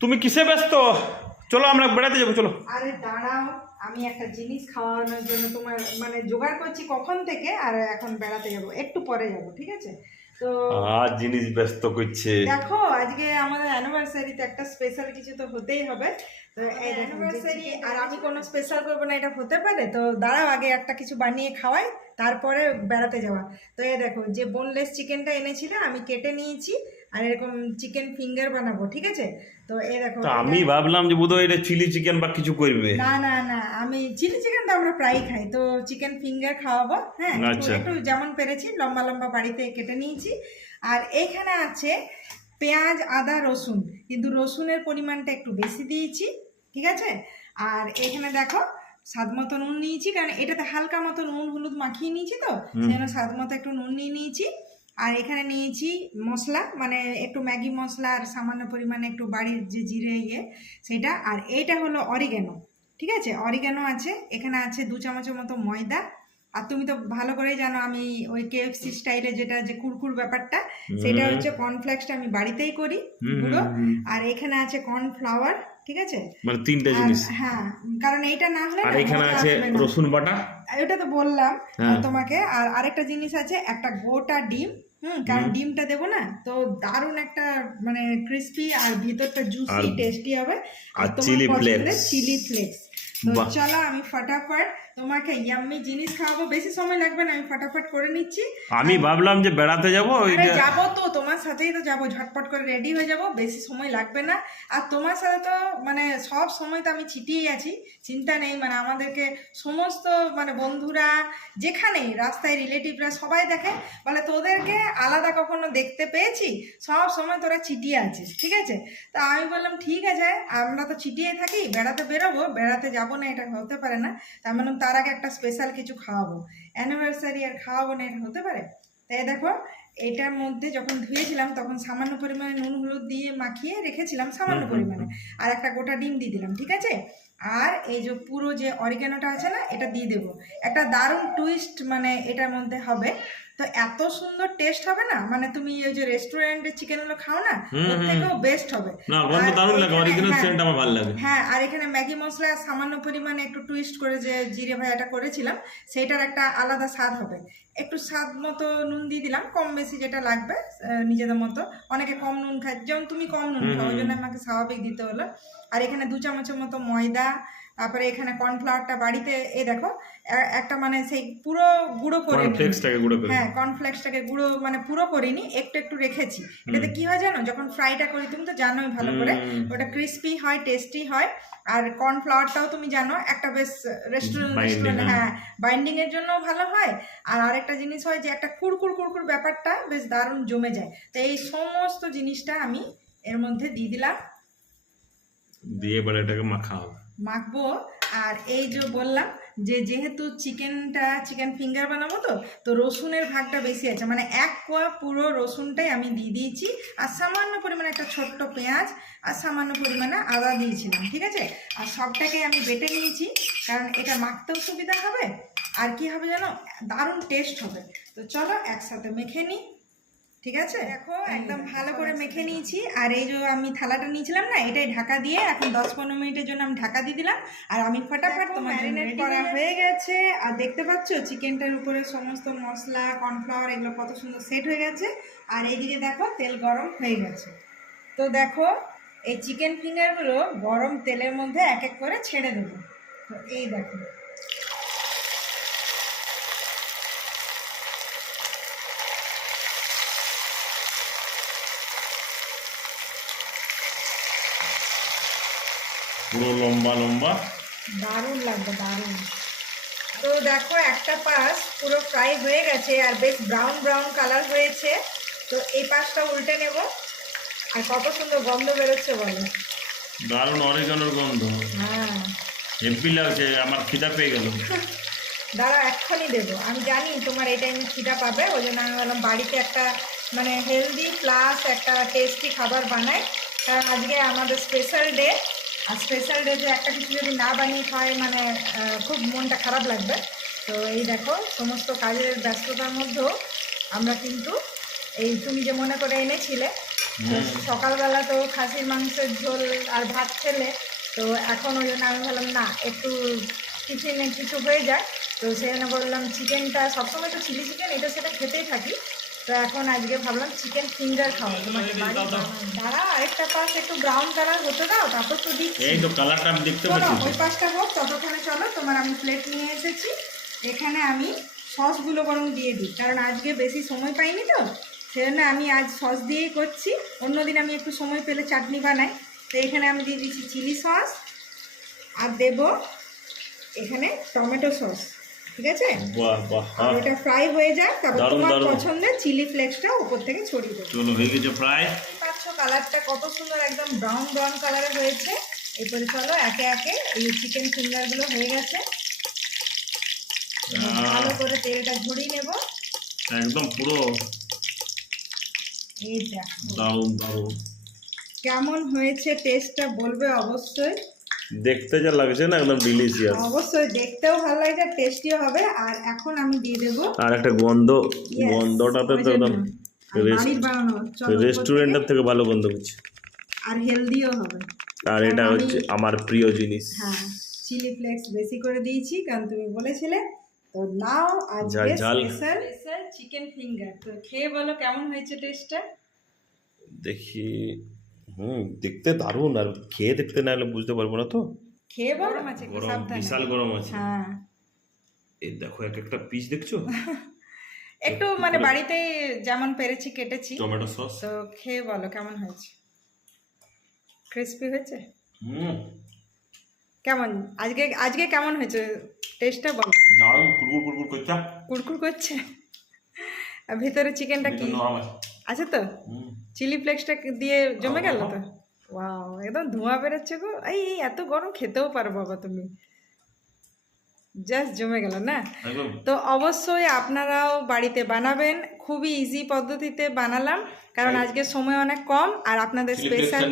তুমি কিসে ব্যস্ত? চলো আমরা বেড়াতে যাবো, চলো। আরে দাঁড়াও, আমি একটা জিনিস খাওয়ানোর জন্য তোমার মানে জোগাড় করছি কখন থেকে, আর এখন বেড়াতে যাব, একটু পরে যাব, ঠিক আছে? তো আর জিনিস ব্যস্ত করছে। দেখো আজকে আমাদের অ্যানিভার্সারিতে একটা স্পেশাল কিছু তো হতেই হবে। তো এই অ্যানিভার্সারি আর আমি কোনো স্পেশাল করবো না, এটা হতে পারে? তো দাঁড়াও, আগে একটা কিছু বানিয়ে খাওয়াই, তারপরে বেড়াতে যাওয়া। তো এই দেখো, যে বোনলেস চিকেনটা এনেছিলে আমি কেটে নিয়েছি, আর এরকম চিকেন ফিঙ্গার বানাবো, ঠিক আছে? তো এই দেখো, তো আমি ভাবলাম যে বোধহয় এটা চিলি চিকেন বা কিছু করবে। না না না, আমি চিলি চিকেন তো আমরা প্রায়ই খাই, তো চিকেন ফিঙ্গার খাওয়াবো। হ্যাঁ, আচ্ছা। একটু যেমন পেরেছি লম্বা লম্বা বাড়িতে কেটে নিয়েছি। আর এইখানে আছে পেঁয়াজ, আদা, রসুন, কিন্তু রসুনের পরিমাণটা একটু বেশি দিয়েছি, ঠিক আছে? আর এখানে দেখো স্বাদ মতো নুন নিয়েছি, কারণ এটাতে হালকা মতো নুন হলুদ মাখিয়ে নিয়েছি, তো সেজন্য স্বাদ মতো একটু নুন নিয়ে নিয়েছি। আর এখানে নিয়েছি মশলা, মানে একটু ম্যাগি মশলা, আর সামান্য পরিমাণে একটু বাড়ির যে জিরে সেটা। আর এইটা হলো অরিগ্যানো, ঠিক আছে? অরিগ্যানো আছে, এখানে আছে 2 চামচের মতো ময়দা। আর তুমি তো ভালো করেই জানো আমি ওই কেএফসি স্টাইলে যেটা যে কুরকুর ব্যাপারটা, সেটা হচ্ছে কর্নফ্লেক্সটা আমি বাড়িতেই করি গুঁড়ো। আর এখানে আছে কর্নফ্লাওয়ার, ঠিক আছে? মানে 3টে জিনিস। হ্যাঁ, কারণ এইটা না হলে আর এখানে আছে রসুন বাটা, এটা তো বললাম তোমাকে। আর আরেকটা জিনিস আছে, একটা গোটা ডিম। কারণ ডিমটা দেবো না, তো দারুণ একটা মানে ক্রিস্পি আর ভিতরটা জুসি টেস্টি হবে। আর তোমার চিলি পছন্দের ফ্লেক্স। Chilli flakes. তো চলো আমি ফটাফট তোমাকে ইয়াম্মি জিনিস খাওয়াবো, বেশি সময় লাগবে না, আমি ফটাফট করে নিচ্ছি। আমি ভাবলাম যে বেড়াতে যাবো, যাবো তো তোমার সাথেই তো যাবো, ঝটপট করে রেডি হয়ে যাব, বেশি সময় লাগবে না। আর তোমার সাথে তো মানে সব সময় তো আমি ছিটিয়েই আছি, চিন্তা নেই। মানে আমাদেরকে সমস্ত মানে বন্ধুরা যেখানে রাস্তায় রিলেটিভরা সবাই দেখে, বলে তোদেরকে আলাদা কখনো দেখতে পেয়েছি, সব সময় তোরা ছিটিয়ে আছিস, ঠিক আছে? তা আমি বললাম ঠিক আছে, আমরা তো ছিটিয়ে থাকি, বেড়াতে বেরোবো, বেড়াতে যাবো না এটা হতে পারে না। তা আমি বললাম তার আগে একটা স্পেশাল কিছু খাওয়াবো, অ্যানিভার্সারি আর খাওয়াবো না এটা হতে পারে? তাই দেখো, এটার মধ্যে যখন ধুয়েছিলাম তখন সামান্য পরিমাণে নুন হলুদ দিয়ে মাখিয়ে রেখেছিলাম সামান্য পরিমাণে, আর একটা গোটা ডিম দিয়ে দিলাম, ঠিক আছে? আর এই যে পুরো যে অরিগ্যানোটা আছে না, এটা দিয়ে দেবো। একটা দারুণ টুইস্ট মানে এটার মধ্যে হবে, তো এত সুন্দর টেস্ট হবে না, মানে তুমি ওই যে রেস্টুরেন্টের চিকেনগুলো খাও না, ওর থেকেও বেস্ট হবে। না গন্ধ দারুণ লাগে, অরিজিনাল সেন্ট আমার ভালো লাগে। হ্যাঁ, আর এখানে ম্যাগি মশলা সামান্য পরিমাণে একটু টুইস্ট করে যে জিরে ভাজাটা করেছিলাম, সেটার একটা আলাদা স্বাদ হবে। একটু স্বাদ মতো নুন দিয়ে দিলাম, কম বেশি যেটা লাগবে নিজেদের মতো। অনেকে কম নুন খায়, যেমন তুমি কম নুন খাও, ওই জন্য আমাকে স্বাভাবিক দিতে হলো। আর এখানে 2 চামচের মতো ময়দা, তারপরে এখানে কর্নফ্লাওয়ারটা বাড়িতে এই দেখো একটা মানে সেই পুরো গুঁড়ো করে, হ্যাঁ কর্নফ্লেক্সটাকে গুঁড়ো মানে পুরো করিনি, একটু একটু রেখেছি। এটাতে কি হয় জানো, যখন ফ্রাইটা করি তুমি তো জানোই ভালো করে, ওটা ক্রিস্পি হয়, টেস্টি হয়। আর কর্নফ্লাওয়ারটাও তুমি জানো একটা বেশ রেস্টুরেন্ট হ্যাঁ বাইন্ডিং এর জন্য ভালো হয়। আর আরেকটা জিনিস হয় যে একটা কুরকুর কুরকুর ব্যাপারটা বেশ দারুণ জমে যায়। তো এই সমস্ত জিনিসটা আমি এর মধ্যে দিয়ে দিলাম, দিয়ে এবার এটাকে মাখবো। আর এই যে বললাম যে যেহেতু চিকেন ফিঙ্গার বানাবো, তো রসুনের ভাগটা বেশি আছে, মানে 1 কোয়া পুরো রসুনটাই আমি দিয়ে দিয়েছি। আর সামান্য পরিমাণে একটা ছোট্ট পেঁয়াজ আর সামান্য পরিমাণে আদা দিয়েছিলাম, ঠিক আছে? আর সবটাকে আমি বেটে নিয়েছি, কারণ এটা মাখতেও সুবিধা হবে, আর কি হবে জানো, দারুণ টেস্ট হবে। তো চলো একসাথে মেখে নিই, ঠিক আছে? দেখো একদম ভালো করে মেখে নিয়েছি। আর এই যে আমি থালাটা নিয়েছিলাম না, এটাই ঢাকা দিয়ে এখন 10-15 মিনিটের জন্য আমি ঢাকা দিয়ে দিলাম। আর আমি ফটাফট তোমার ম্যারিনেট করা হয়ে গেছে। আর দেখতে পাচ্ছ চিকেনটার উপরে সমস্ত মশলা কর্নফ্লাওয়ার এগুলো কত সুন্দর সেট হয়ে গেছে। আর এইদিকে দেখো তেল গরম হয়ে গেছে। তো দেখো এই চিকেন ফিঙ্গারগুলো গরম তেলের মধ্যে এক এক করে ছেড়ে দেবো। তো এই দেখো, পুরো লম্বা লম্বা, দারুণ লাগবে, দারুণ। তো দেখো একটা পাশ পুরো ফ্রাই হয়ে গেছে আর বেশ ব্রাউন ব্রাউন কালার হয়েছে। তো এই পাশটা উল্টে নেব। আর কত সুন্দর গন্ধ বেরোচ্ছে বলো, দারুণ অরিগানোর গন্ধ, হ্যাঁ হেভি লাগছে, আমার খিদা পেয়ে গেল। দাঁড়া এক্ষুনি দেবো, আমি জানি তোমার এই টাইমে খিদা পাবে, ওই জন্য আমি বললাম বাড়িতে একটা মানে হেলদি প্লাস একটা টেস্টি খাবার বানাই, কারণ আজকে আমাদের স্পেশাল ডে। আর স্পেশাল ডেতে একটা কিছু যদি না বানিয়ে খায় মানে খুব মনটা খারাপ লাগবে। তো এই দেখো সমস্ত কাজের ব্যস্ততার মধ্যেও আমরা কিন্তু এই তুমি যে মনে করে এনেছিলে তো সকালবেলা তো খাসির মাংসের ঝোল আর ভাত খেলে, তো এখন ওই জন্য আমি ভাবলাম না একটু টিফিনে কিছু হয়ে যায়, তো সেই জন্য বললাম চিকেনটা সবসময় তো চিলি চিকেন এটা সেটা খেতেই থাকি, তো এখন আজকে ভাবলাম চিকেন ফিঙ্গার খাওয়া তোমাকে দাঁড়া আরেকটা পাশ একটু ব্রাউন কালার হতে দাও, তারপর তো দিচ্ছি। এই তো কালারটা আমি দেখতে শোনো, পাচ্ছি। ওই পাশটা হোক ততক্ষণে চলো তোমার আমি প্লেট নিয়ে এসেছি। এখানে আমি সসগুলো বরং দিয়ে দিই, কারণ আজকে বেশি সময় পাইনি তো সেজন্য আমি আজ সস দিয়েই করছি। অন্যদিন আমি একটু সময় পেলে চাটনি বানাই, তো এখানে আমি দিয়ে দিচ্ছি চিলি সস আর দেব এখানে টমেটো সস, ঠিক আছে? বাহ বাহ, আর এটা ফ্রাই হয়ে যাক, তারপর দারুণ, তোমার দারুণ। পছন্দের চিলি ফ্লেক্সটা উপর থেকে ছড়িয়ে দেবো। চলো হয়ে গেছে প্রায়। পাচ্ছ কালারটা কত সুন্দর, একদম ব্রাউন ব্রাউন কালারে হয়েছে। এরপরে চলো একে একে এই চিকেন ফিঙ্গারগুলো হয়ে গেছে, ভালো করে তেলটা ঝরিয়ে নেব। একদম পুরো এই দেখো দারুণ দারুণ। কেমন হয়েছে, টেস্টটা বলবে অবশ্যই। দেখতে যা লাগছে না একদম ডিলিশিয়াস। অবশ্যই দেখতেও ভালো লাগছে, টেস্টিও হবে। আর এখন আমি দিয়ে দেবো আর একটা গন্ধ, Yes, গন্ধটাতে ওই তো জন্য। একদম আর বাড়ির বানানো, চলো উপর রেস্টুরেন্টের থেকে ভালো গন্ধ হচ্ছে। থেকে। আর হেলদিও হবে। আর এটা আমি- হচ্ছে আমার প্রিয় জিনিস। হ্যাঁ, চিলি ফ্লেক্স বেশি করে দিয়েছি কারণ তুমি বলেছিলে। তো নাও আজকে ঝাল ঝাল। স্পেশাল চিকেন ফিঙ্গার, তো খেয়ে বলো কেমন হয়েছে টেস্টটা। দেখি, দেখতে দারুণ, আর খেয়ে দেখতে না হলে বুঝতে পারবো না তো। খেয়ে বলো আছে গরম, সাবধানে। বিশাল গরম আছে। হ্যাঁ, এই দেখো এক একটা পিস দেখছো, একটু মানে বাড়িতে যেমন পেরেছি কেটেছি। Tomato sauce. তো খেয়ে বলো কেমন হয়েছে, ক্রিস্পি হয়েছে কেমন, আজকে আজকে কেমন হয়েছে টেস্টটা বলো। দারুণ, কুড়কুড় কুড়কুড় করছে। কুড়কুড় করছে। আর ভিতরে চিকেনটা কি আছে তো, চিলি ফ্লেক্সটা দিয়ে জমে গেল তো। ওয়াও, একদম ধোঁয়া বেরোচ্ছে গো। এই এত গরম খেতেও পারো বাবা তুমি, জাস্ট জমে গেল না। একদম। তো অবশ্যই আপনারাও বাড়িতে বানাবেন, খুবই ইজি পদ্ধতিতে বানালাম, কারণ আজকে সময় অনেক কম। আর আপনাদের স্পেশাল,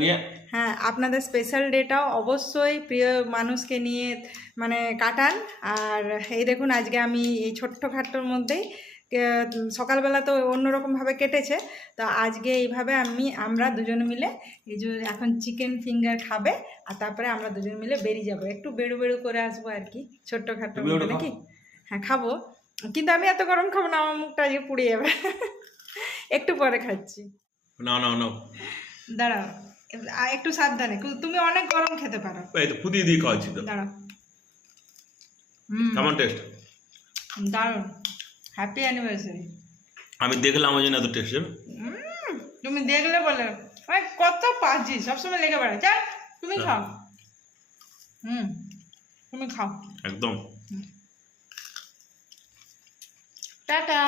হ্যাঁ আপনাদের স্পেশাল ডেটাও অবশ্যই প্রিয় মানুষকে নিয়ে মানে কাটান। আর এই দেখুন আজকে আমি এই ছোট্টখাট্টোর মধ্যেই সকালবেলা তো অন্যরকমভাবে কেটেছে, তো আজকে এইভাবে আমরা দুজনে মিলে এই যে এখন চিকেন ফিঙ্গার খাবে, আর তারপরে আমরা দুজন মিলে বেরিয়ে যাবো, একটু বেড়ু বেড়ু করে আসবো আর কি, ছোট্টখাট্টোর মধ্যে নাকি। হ্যাঁ খাবো, কিন্তু আমি এত গরম খাবো না, আমার মুখটা আজকে পুড়ে যাবে। একটু পরে খাচ্ছি। না না না, দাঁড়াও একটু সাবধানে, তুমি অনেক গরম খেতে পারো। এই তো ফুটিয়ে দিয়ে খাওয়াচ্ছি তো। দাঁড়াও। কেমন টেস্ট? দারুণ, হ্যাপি অ্যানিভার্সারি। আমি দেখলাম ওই জন্য এত টেস্ট। তুমি দেখলে বলে ওই কত পাচ্ছি, সবসময় লেগে বেড়ায়। চল তুমি খাও, তুমি খাও একদম। টাটা।